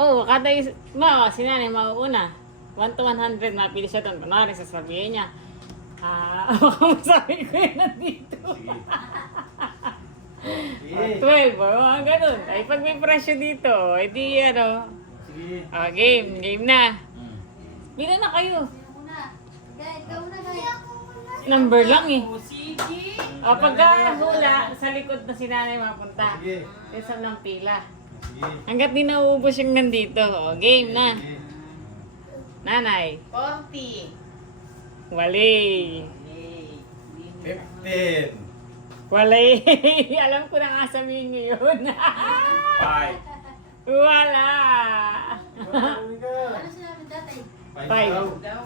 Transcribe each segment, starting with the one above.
Oh, si nanay mauuna. 1 to 100, mapili siya doon. Kunwari, sasabihin niya, baka masabi ko yun nandito. Sige. Oh, 12, mga ganun. Ay, pag may presyo dito, edi ano. Sige. Game na. Bila na kayo. Number lang eh. Sige. Pagka hula, sa likod na si nanay mapunta. Sige. Isang ng pila. Sige. Hanggat di nauubos yung nandito. Game na. Nanay. 40. Wali. Yay. 15. Wali. Alam ko na nga sabihin niyo yun. 5. Wala. Ano sinabi tatay? 5. Daw.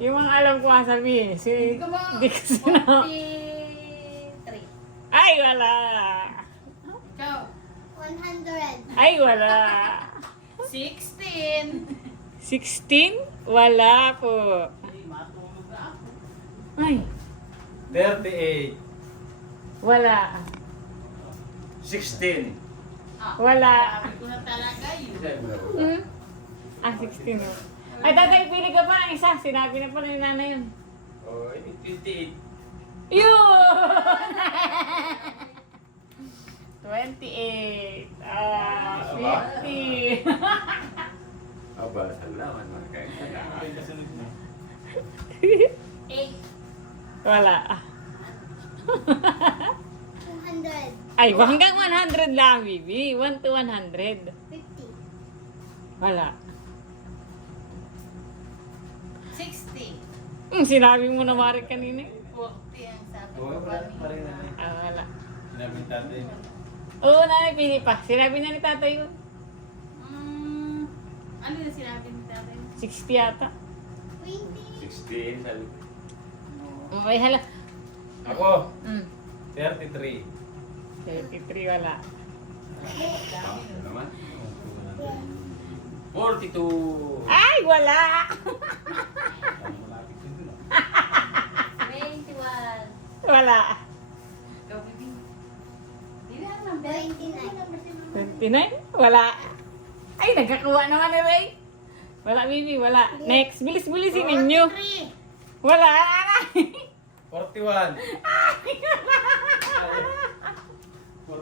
Yung mga alam ko nga sabihin. Hindi ko ba? Di ko sino. 43. Ay, wala. Ikaw. 100. Ay, wala. 16. 16? Wala po. Ay, matulog na ako. Ay, 38. wala. 16. Wala. Sabi ko na talaga yun. Hmm? 16 oh. Ay, tatay, pili ka pa ng isa. Sinabi na pala ni nanay yun. Oh, 28. Yun! 28. 50. Aba, salamat mga kaibigan. Ay, kasunod na. 8. Wala. 200. Ay, hanggang 100 lang, Bibi. 1 to 100. 50. Wala. 60. Sinabi mo na Mari kanina. 40 ang sabi ko Oo, kanina. pareho na eh. Wala. Sinabi ni tatay. Oo, nanay, pili pa. Sinabi na ni tatay yun. Ano yung sinabi ni tatay? 60 yata. 20. 16, sabi ko. Okay, hala. Ako, 33. 33. Wala. Ano naman? 42. Ay, wala! Malapit din dun, ah. 21. Wala. Ikaw, Bibi. Hindi na lang. 29. 29? Wala. Ay, nagkakuha naman ni Ray. Wala, Bibi, wala. Next, bilis-bilisin ninyo. 43. Wala. 41.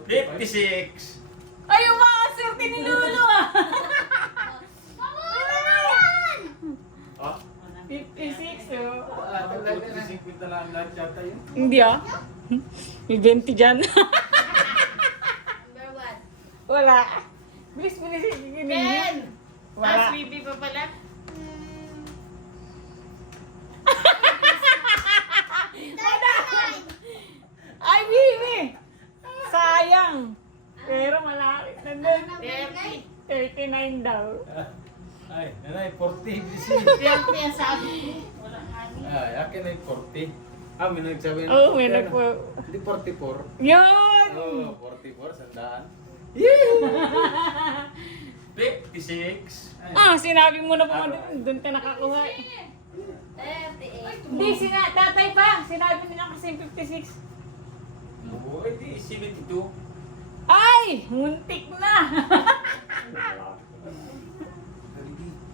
56. Ay, umakaserte ni Lolo ah. Wala na yan! Oh, 56 oh. Talaga na 50 lang lahat yata yun. Hindi ah. May 20 dyan. Number 1. Wala. Bilis-bilisin ninyo. 10. Wala. Mas Bibi pa pala. Ay, Bibi! Sayang. Pero malapit na din. 30. 39 daw. Ay, nanay, 40. Busy. 30 ang sabi ko. Walang hangin. Ay, akin ay 40. Ah, may nagsabi na. Oo, may nagpo. Hindi 44. Yun! Oo, 44, sandaan. 56. Sinabi mo na po doon ka nakakuha. 38. Hindi, tatay pa. Sinabi nila kasi 56. Oo, edi 72. Ay! Muntik na!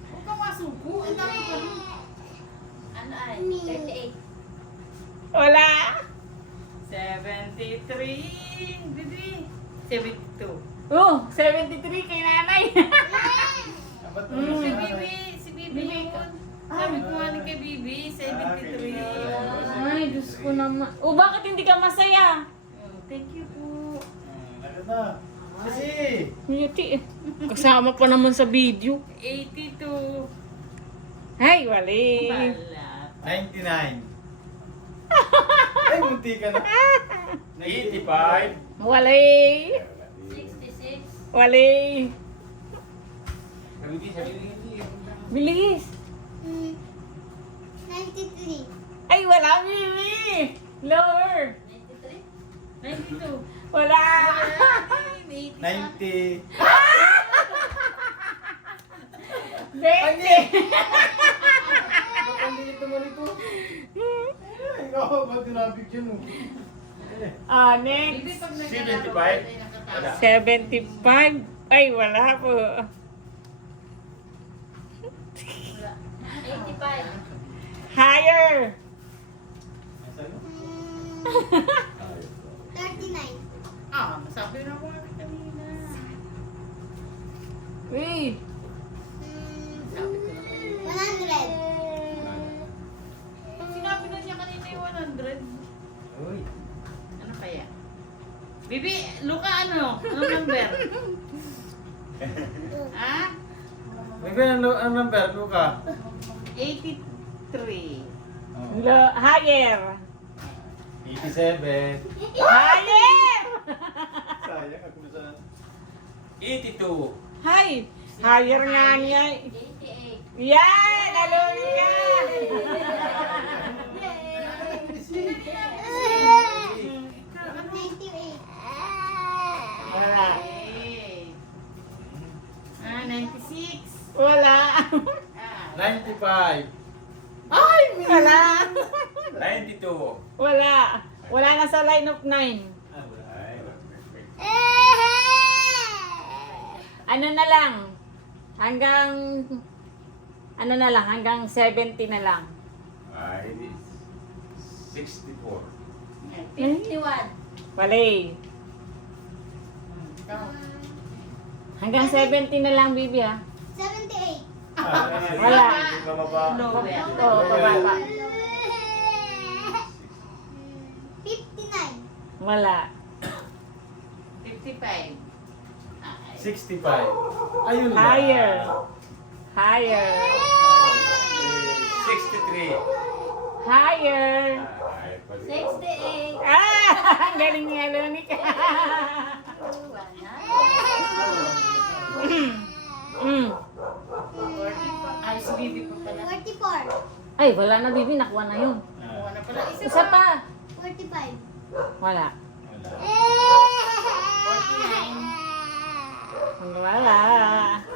Huwag kang masuko. Ang dami ko rin. Ano ay? 38. Wala! 73. Bibi. 72. Oh, 73 kay nanay. Dapat Si naman sa Bibi. Si Bibi yun. Sabi ko nga ni kay Bibi. 73. Ay, Diyos ko naman. Oh, bakit hindi ka masaya? Thank you po. Naganda. Kasi. Yuti eh. Kasama pa naman sa video. 82. Ay, wali. Wala. 99. Ay, munti ka na. 85. Wali. 66. Wali. Sabi ko, Bilis. 93. Ay, wala, Bibi. Lower. 93. 92. Wala. 90. 20. Baka hindi ito malito. Ay, ikaw, ba't tinapik yun mo? Next. Bibi pag 75. naglalaro, ay nakataas. 75. Ay, wala po. Wala. 85. Higher. Sa'yo? 39. Ah, nasabi na ko kanina. Uy. Sabi ko na kanina. 100. Sinabi na niya kanina yung 100. Uy. Ano kaya? Bibi, Luka ano? Anong number? Ha? Maybe ang number, Luka? 83. Higher. 87. Higher! Sayang ako sa... 82. Hi! Higher nga niya. 88. Yan! Naluli ka! Wala. Okay. Ah, 96. Wala. Ah, 95. Ay! Wala. 92. Wala. Wala na sa line of 9. Ay, Ano na lang? Hanggang... Ano na lang? Hanggang 70 na lang. ay, 64. 51. Bali. ikaw. Hanggang 70 na lang, Bibi, ha? 78. Wala. Hindi ka maba. Lower. Oo, pababa. 59. Wala. 55. Ah, 65. Ayun na. Higher. Higher. 63. Higher. Ay, pali. 68. Ah! Ang galing niya, Lonica. Mm. 45. Ay, si Bibi pa pala. 44. Ay, wala na, Bibi. Nakuha na yun. Nakuha na pala. Isa pa. 45. Wala. Wala. 49. Wala.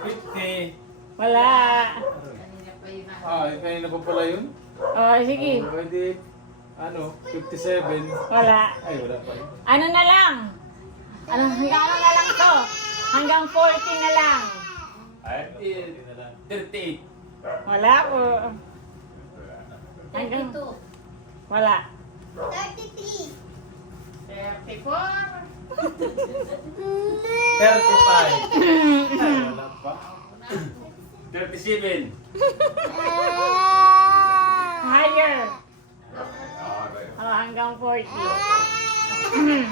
50. Wala. Kanina pa yun na. Ah, kanina pa pala yun? Oh, sige. Oh, pwede, 57. Wala. Ay, wala pa yun. Ano na lang? Hanggang ano na lang to? Hanggang 40 na lang. Ay, 38. Wala po. Hanggang... 32. Wala. 33. 34. 35. Ay, wala pa. 37. Higher. Okay. Oh, hanggang 40. 39.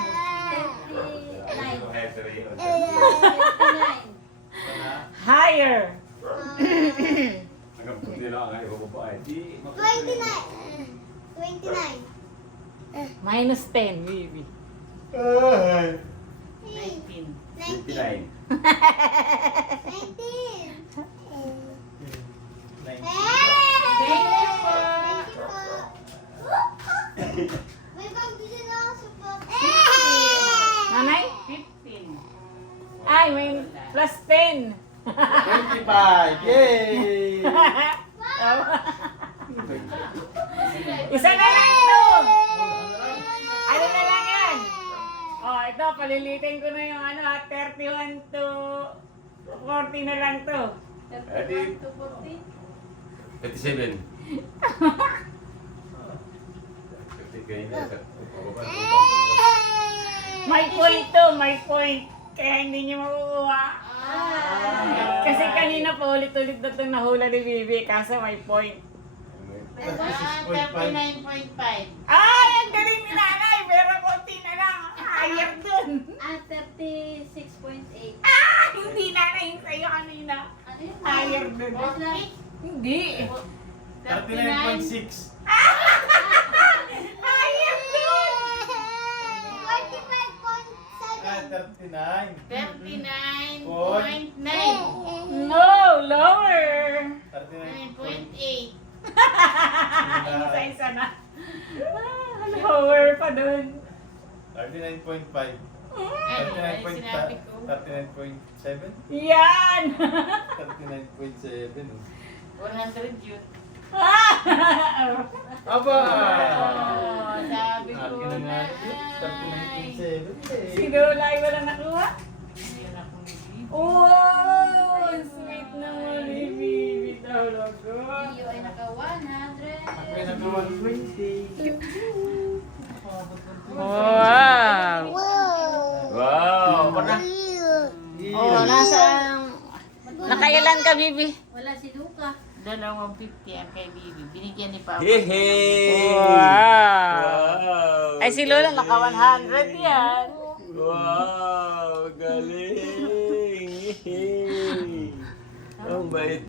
Higher. Hanggang puti lang ang ibababae. Di 29. 29. Minus 10, Bibi. Ay. 19. 59. 19. May pambili na ako sa pot. Nanay? 15. Ay, may plus 10. 25. Yay! Isa na lang ito. Ano na lang yan? Oh, ito, palilitin ko na yung 31 to 40 na lang to. 31 to 40. 37. May point to, may point. Kaya hindi niyo makukuha. Kasi kanina pa ulit-ulit na itong nahula ni Bibi, kaso may point. 39.5. Ay, ang galing ni nanay, pero konti na lang. Higher dun. 36.8. Ah, hindi nanay, yung sa'yo kanina. Ano yun? Higher dun. Hindi. 39.6. Higher dun. 45.7. 39. 39.9. No, lower. 39.8. 9.8. Isa-isa na. Lower pa dun. 39.5. Ano ba yung sinabi ko? 39.7? Yan. 39.7. 100 yun. Aba! Oh, sabi ko Akin na nga. na. 39.7. Si Dolay wala nakuha. Yun ako ni Bibi. Oo, Naka 120. Wow! Wow! Ako na. Oh, nasaan? Nakailan ka, Bibi? Wala si Luca. 250 ang kay Bibi. Binigyan ni Papa. Hehe! Wow! Wow! Ay, si Lola, naka 100 yan. Wow! Galing! Hehe! Ang bait